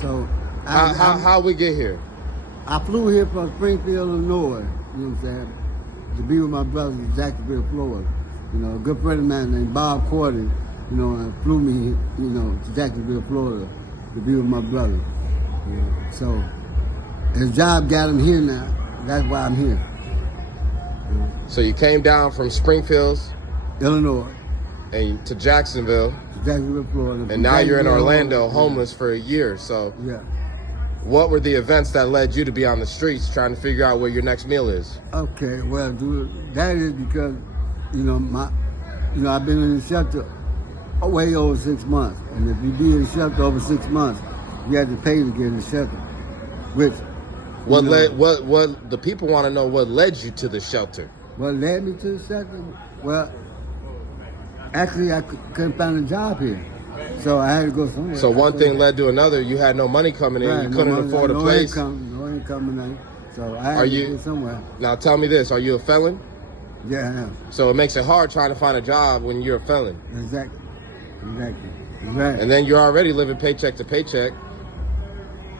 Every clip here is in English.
So how we get here? I flew here from Springfield, Illinois, you know what I'm saying, to be with my brothers in Jacksonville, Florida. You know, a good friend of mine named Bob Cordy, you know, flew me, you know, to Jacksonville, Florida to be with my brother. You know, so his job got him here now. That's why I'm here. You know. So you came down from Springfield, Illinois, and to Jacksonville, Florida. And now you're in Orlando, homeless for a year. So yeah. What were the events that led you to be on the streets trying to figure out where your next meal is? Okay, well, dude, that is because, you know, I've been in the shelter way over 6 months. And if you be in the shelter over 6 months, you have to pay to get in the shelter. Which what the people want to know what led you to the shelter. What led me to the shelter? Well, actually I couldn't find a job here. So I had to go somewhere. So one thing led to another. You had no money coming in. Right, you couldn't afford a place. No income, nothing. So I had to go somewhere. Now tell me this: are you a felon? Yeah, I am. So it makes it hard trying to find a job when you're a felon. Exactly. Right. And then you're already living paycheck to paycheck,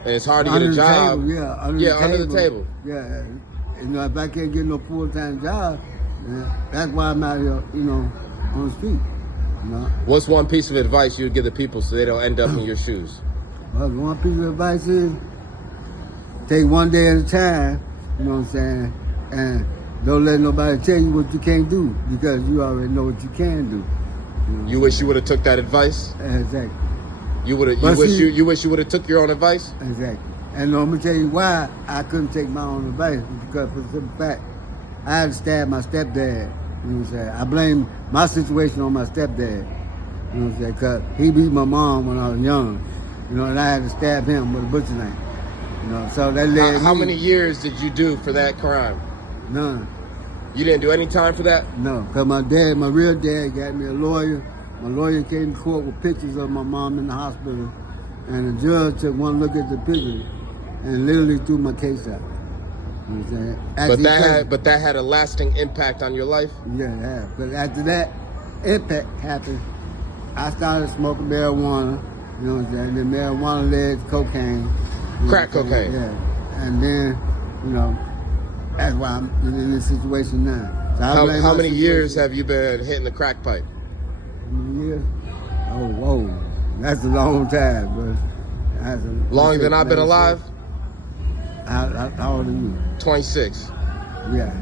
and it's hard to get a job. Under the table. Yeah, you know, if I can't get no full-time job, that's why I'm out here, you know, on the street. You know? What's one piece of advice you'd give the people so they don't end up in your shoes? Well, one piece of advice is take one day at a time, you know what I'm saying, and don't let nobody tell you what you can't do because you already know what you can do. You wish you would have took that advice? Exactly. You wish you would have took your own advice? Exactly. And I'm gonna tell you why I couldn't take my own advice, because for the simple fact, I had to stab my stepdad. You know what I'm saying? I blame my situation on my stepdad. You know what I'm saying? Because he beat my mom when I was young. You know, and I had to stab him with a butcher knife. You know, so that led How many years did you do for that crime? None. You didn't do any time for that? No, because my real dad got me a lawyer. My lawyer came to court with pictures of my mom in the hospital, and the judge took one look at the pictures and literally threw my case out. You know what I'm saying? But that had a lasting impact on your life? Yeah. But after that impact happened, I started smoking marijuana. You know what I'm saying? Then marijuana led to cocaine. Crack cocaine. Yeah. And then, you know, that's why I'm in this situation now. So how many years have you been hitting the crack pipe? How many years? Oh, whoa. That's a long time, bro. Longer than I've been alive? How old are you? 26. Yeah.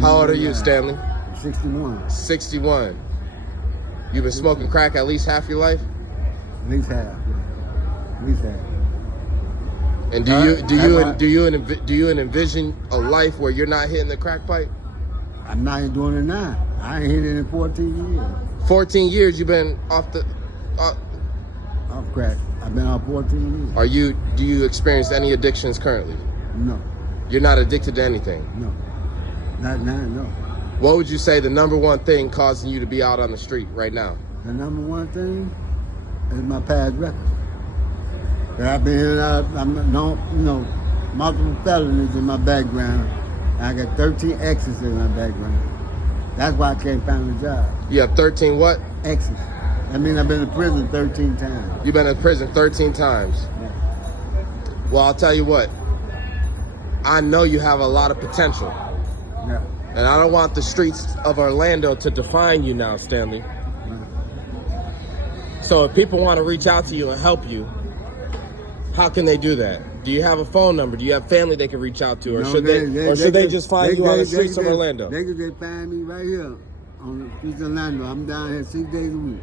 How old are you, Stanley? 61. 61. You've been smoking crack at least half your life? At least half, yeah. At least half. And do you envision a life where you're not hitting the crack pipe? I'm not even doing it now. I ain't hit it in 14 years. 14 years you've been off crack. I've been off 14 years. Do you experience any addictions currently? No. You're not addicted to anything? No. Not now, no. What would you say the number one thing causing you to be out on the street right now? The number one thing is my past record. I've been here, multiple felonies in my background. I got 13 exes in my background. That's why I can't find a job. You have 13 what? Exes. I mean, I've been in prison 13 times. You've been in prison 13 times? Yeah. Well, I'll tell you what. I know you have a lot of potential. Yeah. And I don't want the streets of Orlando to define you now, Stanley. So if people want to reach out to you and help you, how can they do that? Do you have a phone number? Do you have family they can reach out to? Or should they just find you on the streets of Orlando? They can find me right here on the streets of Orlando. I'm down here 6 days a week.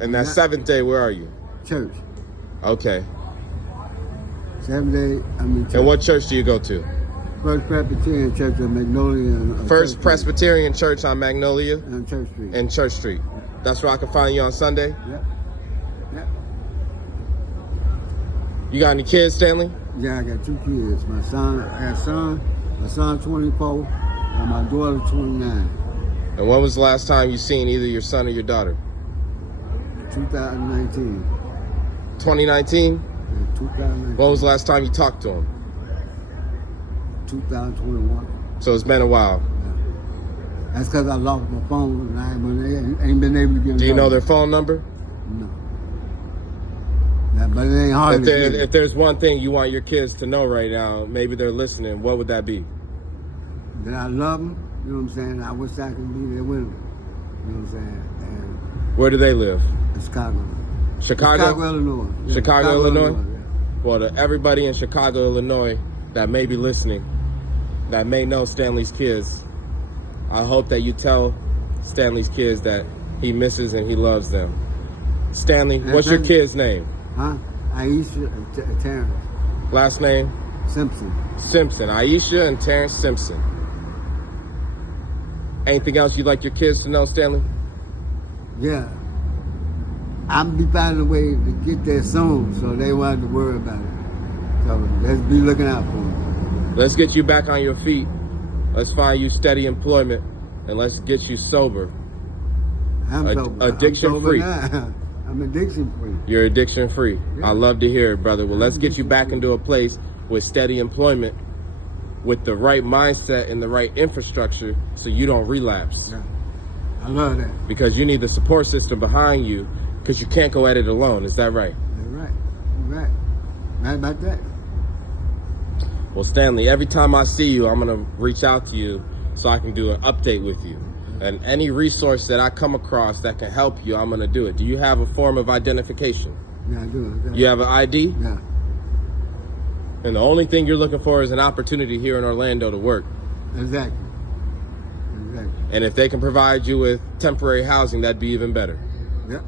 And that 7th day, where are you? Church. Okay. 7 days, I'm in church. And what church do you go to? First Presbyterian Church on Magnolia. First Presbyterian Church on Magnolia? On Church Street. And Church Street. Yeah. That's where I can find you on Sunday? Yep. You got any kids, Stanley? Yeah, I got 2 kids. My son 24, and my daughter 29. And when was the last time you seen either your son or your daughter? 2019. 2019? Yeah, 2019. When was the last time you talked to him? 2021. So it's been a while. Yeah. That's because I lost my phone and I ain't been able to get it. Do you know their phone number? No. Not but it ain't hard to get. If there's one thing you want your kids to know right now, maybe they're listening, what would that be? That I love them, you know what I'm saying? I wish I could be there with them, you know what I'm saying? And where do they live? in Chicago. Chicago, Illinois. Yeah, Chicago, Illinois? Yeah. Well, to everybody in Chicago, Illinois that may be listening, that may know Stanley's kids, I hope that you tell Stanley's kids that he misses and he loves them. Stanley, what's your kid's name? Huh? Aisha and Terrence. Last name? Simpson. Simpson. Aisha and Terrence Simpson. Anything else you'd like your kids to know, Stanley? Yeah. I'm be finding a way to get there soon, so they won't have to worry about it. So let's be looking out for them. Let's get you back on your feet. Let's find you steady employment, and let's get you sober. I'm sober. Addiction free. I'm addiction free. You're addiction free. Yeah. I love to hear it, brother. Well, let's get you back into a place with steady employment, with the right mindset and the right infrastructure, so you don't relapse. Yeah. I love that. Because you need the support system behind you, because you can't go at it alone. Is that right? That's right. You're right. Right about that. Well, Stanley, every time I see you, I'm going to reach out to you so I can do an update with you. And any resource that I come across that can help you, I'm going to do it. Do you have a form of identification? Yeah, I do. You have an ID? Yeah. And the only thing you're looking for is an opportunity here in Orlando to work. Exactly. Exactly. And if they can provide you with temporary housing, that'd be even better. Yep.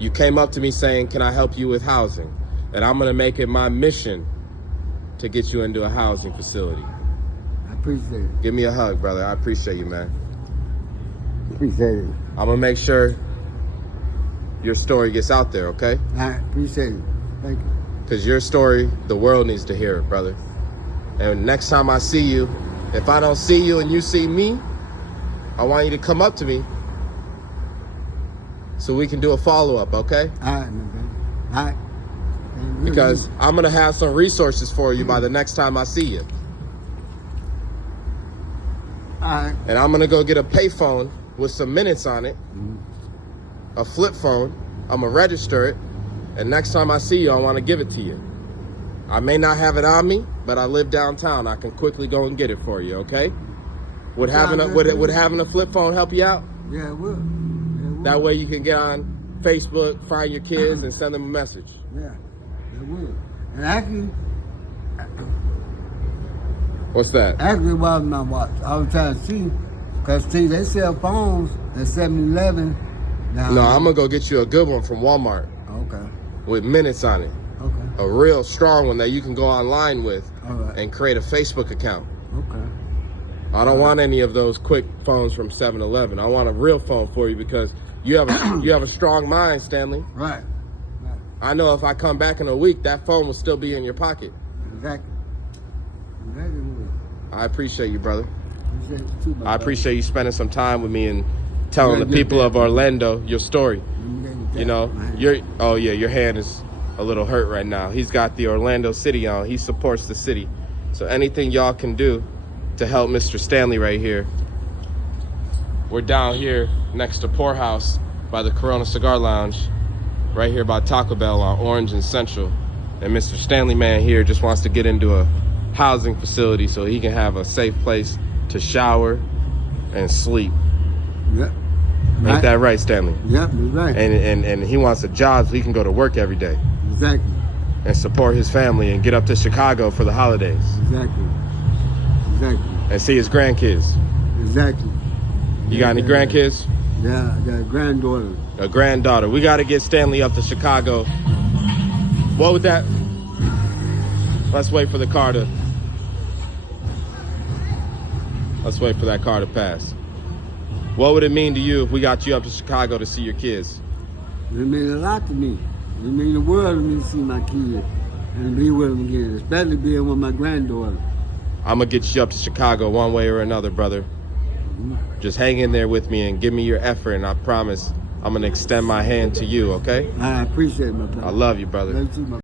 You came up to me saying, can I help you with housing? And I'm going to make it my mission to get you into a housing facility. I appreciate it. Give me a hug, brother. I appreciate you, man. Appreciate it. I'm going to make sure your story gets out there, okay? I appreciate it. Thank you. Because your story, the world needs to hear it, brother. And next time I see you, if I don't see you and you see me, I want you to come up to me so we can do a follow-up, okay? All right, my brother. All right. Because I'm going to have some resources for you by the next time I see you. All right. And I'm going to go get a payphone with some minutes on it, a flip phone. I'm going to register it. And next time I see you, I want to give it to you. I may not have it on me, but I live downtown. I can quickly go and get it for you, okay? Would having a flip phone help you out? Yeah, it will. Yeah, it will. That way you can get on Facebook, find your kids, and send them a message. Yeah, it will. And actually, What's that? actually, while my watch, I was trying to see, because see, they sell phones at 7-Eleven. No, I'm going to go get you a good one from Walmart Okay. with minutes on it. Okay. A real strong one that you can go online with All right. and create a Facebook account. Okay. I don't want any of those quick phones from 7-Eleven. I want a real phone for you because you have a strong mind, Stanley. Right. Right. I know if I come back in a week, that phone will still be in your pocket. Exactly. Exactly. I appreciate you, brother. Appreciate you too, my I appreciate you spending some time with me and telling the people of Orlando your story. You know, your hand is a little hurt right now. He's got the Orlando City on. He supports the city. So anything y'all can do to help Mr. Stanley right here. We're down here next to Poorhouse by the Corona Cigar Lounge, right here by Taco Bell on Orange and Central. And Mr. Stanley man here just wants to get into a housing facility so he can have a safe place to shower and sleep. Yep. Ain't that right, Stanley? Yep, that's right. And he wants a job so he can go to work every day Exactly. and support his family and get up to Chicago for the holidays Exactly. Exactly. and see his grandkids. Exactly. You got any grandkids? Yeah, I got a granddaughter. A granddaughter. We got to get Stanley up to Chicago. What would that? Let's wait for the car to. Let's wait for that car to pass. What would it mean to you if we got you up to Chicago to see your kids? It means a lot to me. It means the world to me to see my kids and be with them again, especially being with my granddaughter. I'm going to get you up to Chicago one way or another, brother. Just hang in there with me and give me your effort, and I promise I'm going to extend my hand to you, okay? I appreciate it, my brother. I love you, brother. Love you too, my